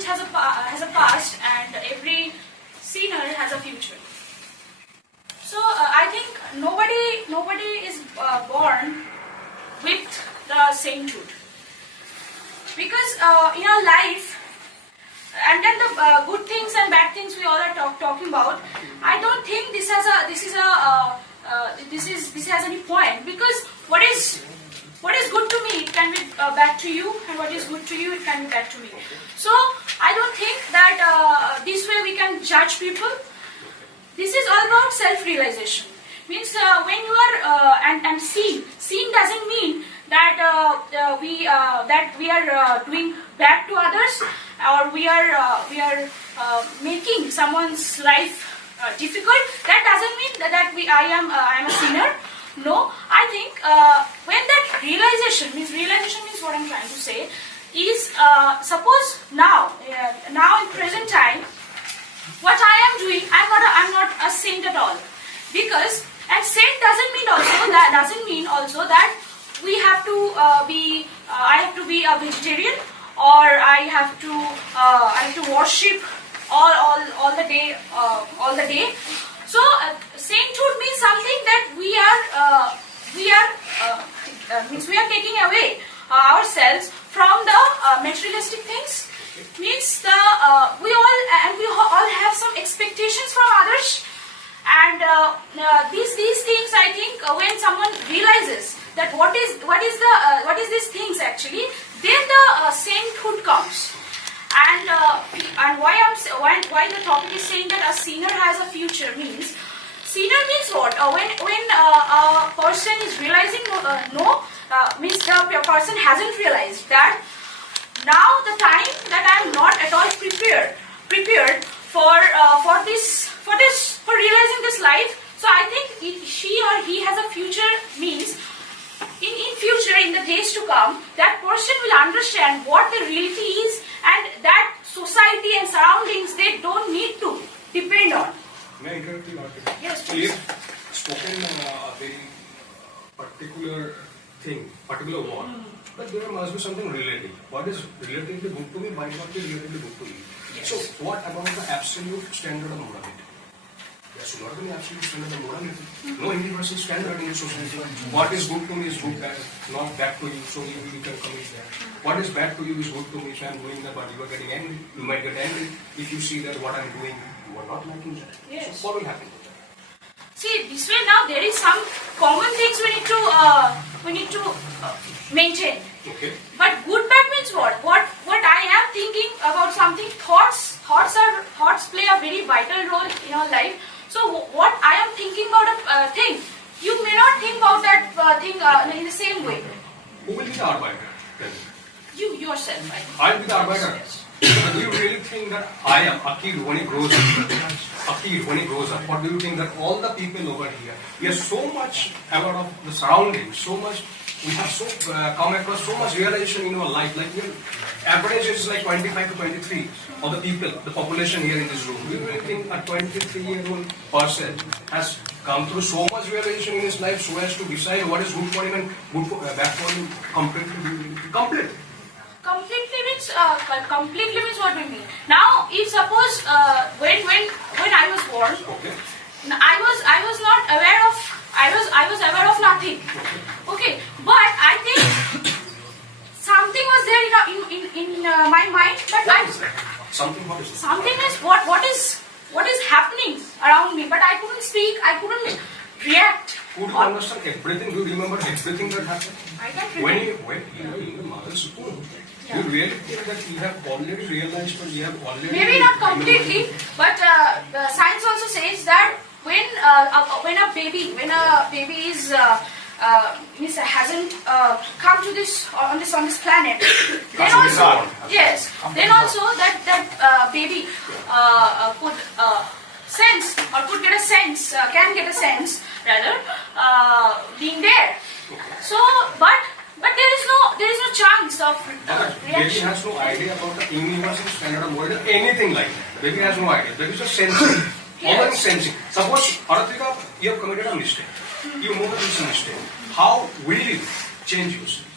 saint has a past, and every sinner has a future. So I think nobody is born with the sainthood, because in our life, and then the good things and bad things we all are talking about, I don't think this has any point, because what is good to me, it can be bad to you, and what is good to you, it can be bad to me. So I don't think that this way we can judge people. This is all about self-realization. Means when you are and seen doesn't mean that we are doing bad to others, or we are making someone's life difficult. That doesn't mean that I am a sinner. No, I think when that realization means what I'm trying to say is, suppose now in present time, what I am doing, I'm not a saint at all, because and saint doesn't mean also that we have to I have to be a vegetarian, or I have to worship all the day. So sainthood means something that we are taking away ourselves from the materialistic things. Means we all have some expectations from others, and these things, I think when someone realizes that what is these things actually, then the sainthood comes. And why the topic is saying that a sinner has a future means, sinner means what? When a person is realizing means the person hasn't realized that now the time that I am not at all prepared for realizing this life. So I think she or he has a future means in future, in the days to come, that person will understand what the reality is, and that society and surroundings, they don't need to depend on. May I interrupt you? Yes, so please. you've spoken a very particular word, but there must be something relative. What is relatively good to me might not be relatively good to you. Yes. So what about the absolute standard of morality? There should not be an absolute standard of morality. No universal standard in society. What is good to me is good, not bad to you, so you can commit that. What is bad to you is good to me, so I'm doing that, but you are getting angry. You might get angry if you see that what I'm doing, you are not liking that. Yes. So what will happen to that? See, this way now there is some common things we need to maintain. Okay. But good bad means what? What I am thinking about something, thoughts play a very vital role in our life. So what I am thinking about a thing, you may not think about that thing in the same way. Who will be the arbiter then? You yourself, I think. I'll be the arbiter. Yes. Do you really think that I am a kid when he grows up? Or do you think that all the people over here, we are so much aware of the surroundings, so much, we have come across so much realization in our life, like average is like 25 to 23 of the people, the population here in this room. Do you really think a 23-year-old person has come through so much realization in his life so as to decide what is good for him and good for, bad for him completely? Completely means what we mean. Now, if suppose when I was born, Okay. I was not aware of. I was aware of nothing. Okay, but I think something was there in my mind. But What is that? Something what is that? something is what is happening around me. But I couldn't speak. I couldn't react. Could you understand everything? Do you remember everything that happened? I can't When remember. you were in the mother's womb, Yeah. you really think that you have already realized, but you have already... Maybe not completely, but the science also says that when a baby is hasn't come to this on this planet, then also yes, then also that baby could sense or could get a sense, can get a sense rather being there. So, but there is no chance of Baby reaction. has no idea about the universal standard of moral, anything like that. Baby has no idea. Baby is just sensing. Yes. Always sensing. Suppose, Aratrika, you have committed a mistake. You know that it's a mistake. How will you change yourself?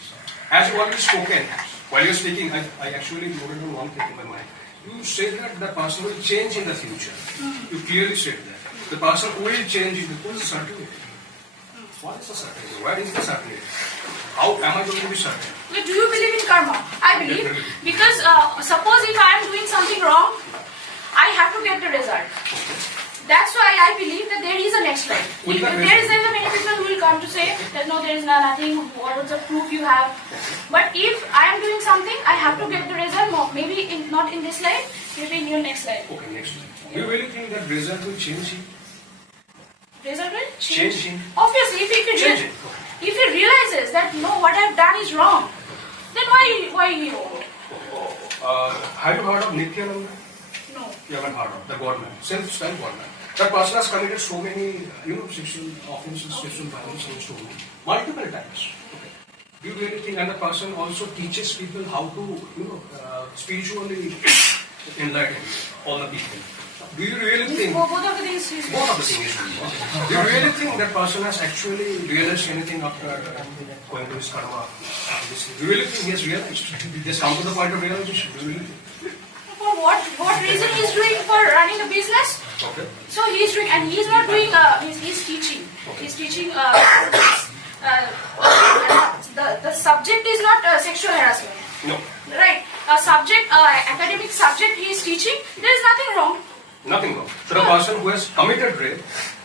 As you already spoken, while you're speaking, I actually noted on one thing in my mind. you say that the person will change in the future. You clearly state that. The person will change in the future. Certainty. What is the certainty? Where is the certainty? How am I going to be certain? But do you believe in karma? I believe. Definitely. Because suppose if I am doing something wrong, I have to get the result. That's why I believe that there is a next life. If there is many people who will come to say that no, there is nothing, what is the proof you have? But if I am doing something, I have to get the result, maybe not in this life, maybe in your next life. Okay, next life. Do you really think that result will change him? Result will Change him. Obviously, if he realizes that no, what I have done is wrong, then why he won't? Have you heard of Nityananda? No. You haven't heard of the government, self government. That person has committed so many, sexual offenses, sexual violence, and so on, multiple times. Okay. Do you really think, and the person also teaches people how to, spiritually enlighten all the people? Do you really think? Both of the things is Both of the things is wrong. Do you really think that person has actually realized anything after going to his karma? Do you really think he has realized? He has come to the point of realization? Do you really think? For what reason he is doing for running a business? Okay. So he is doing, and he is not doing. He's teaching. He's teaching. The subject is not sexual harassment. No. Right. Academic subject he is teaching. There is nothing wrong. Nothing wrong. So the person who has committed rape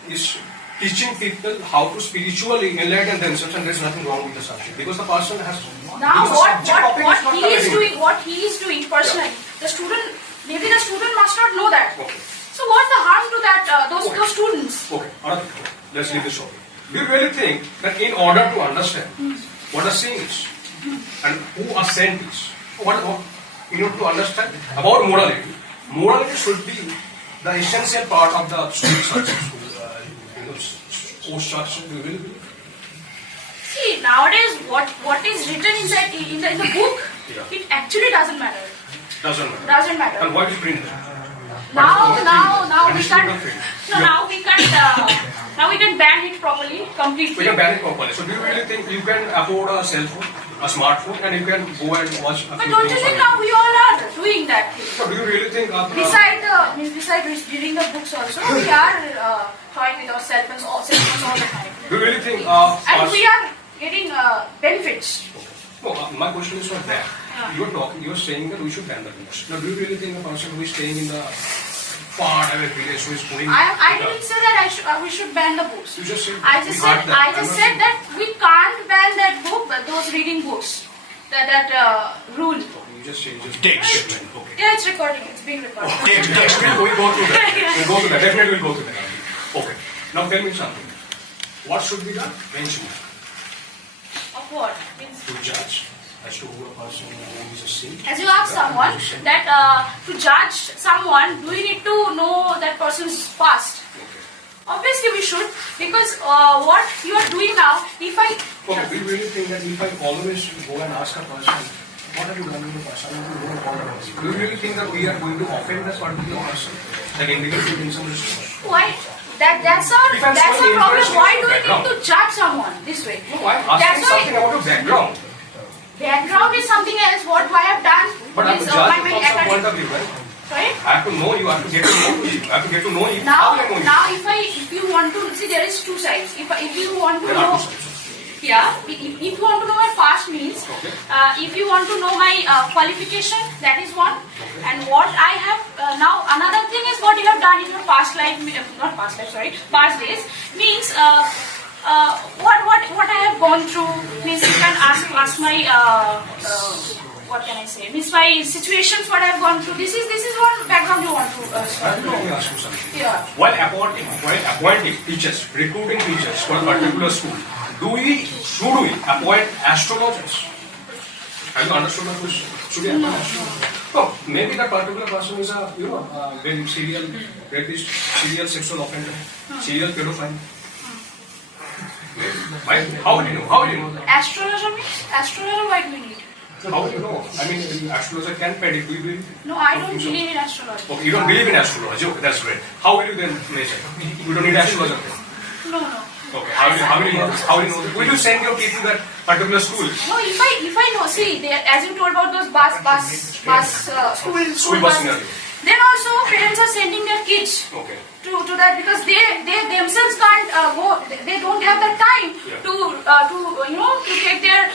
is teaching people how to spiritually enlighten themselves, and there is nothing wrong with the subject because the person has. Now what he is doing personally, the student must not know that. Okay. So what's the harm to that those students? Okay. Let's leave this topic. Do you really think that in order to understand what a sin is and who a saint is, in order to understand about morality should be the essential part of the school successful, post-structure. Do you really believe? See, nowadays what is written inside in the book, it actually doesn't matter. Doesn't matter. And why do you bring that? Now we can ban it properly, completely. We can ban it properly. So do you really think you can afford a cell phone, a smartphone, and you can go and watch a But few don't you things think on now we all are doing that thing? So do you really think Besides reading the books also, we are toying with our cell phones all the time. do you really think And we are getting benefits. No, my question is not that. You're saying that we should ban the books. Now, do you really think a person who is staying in the far away village who is going? I didn't say that we should ban the books. You just said. I just said that we can't ban that book, but those reading books, that rule. You just say Text. Okay. Yeah, it's recording. It's being recorded. Text. We'll go through that. We'll go through that. Definitely we'll go through that. Okay. Now tell me something. What should be the benchmark Of what? Means to judge as to who a person who is a sin? as you ask someone that to judge someone, do we need to know that person's past? Okay. Obviously we should, because what you are doing now, if I... Okay, we really think that if I always go and ask a person, what have you done in the past? I want to know about the person. Do you really think that we are going to offend that particular person? Like individual in some respect? Why? That's our problem. Why do we need to judge someone this way? No, I'm asking something about your background. Background is something else. What I have done But I have is to judge my you from some point of view, right? Sorry? I have to know you, I have to get to know you. I have to get to know you. Now, How do I know you? if you want to see, there is two sides. If you want to There are know, two sides. if you want to know my past means, Okay. if you want to know my qualification, that is one. And what I have now, another thing is what you have done in your past life, past days means what I have gone through means you can ask my what can I say? Means my situations, what I have gone through. This is one background you want to Let know. me ask you something. Yeah. While appointing teachers, recruiting teachers for a particular school, should we appoint astrologers? Have you understood my question? Should we appoint astrologers? No, maybe that particular person is a very serial rapist, serial sexual offender, serial pedophile. How will you know? How will you know? Astrologer means? Astrologer, why do we need? How will you know? I mean, astrologer can predict. Do you believe? No, I don't believe in astrology. Okay, you don't believe in astrology. Okay, that's great. How will you then measure? We don't need astrologer then. No. Okay. How do you know this? How do you know this? Will you send your kid to that particular school? No, if I know, see, as you told about those school bus bus, scenario. then also parents are sending their kids Okay. to that because they themselves can't go. They don't have the time Yeah. to take their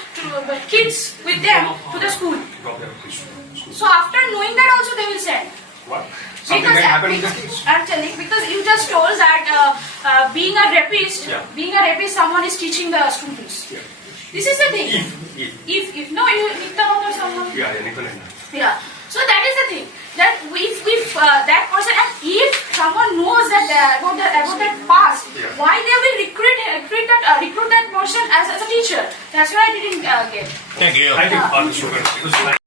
kids with them to the school. Drop their kids to school. So after knowing that also they will send. What? Something may happen with the kids. I'm telling because you just told that being a rapist, someone is teaching the students. Yeah. This is the thing. If. No, you Nityananda or someone. Yeah, Nityananda. Yeah. So that is the thing. That if that person and if someone knows that about that past, Yeah. why they will recruit that person as a teacher? That's why I didn't get. Thank you. Thank you for the students. It was nice.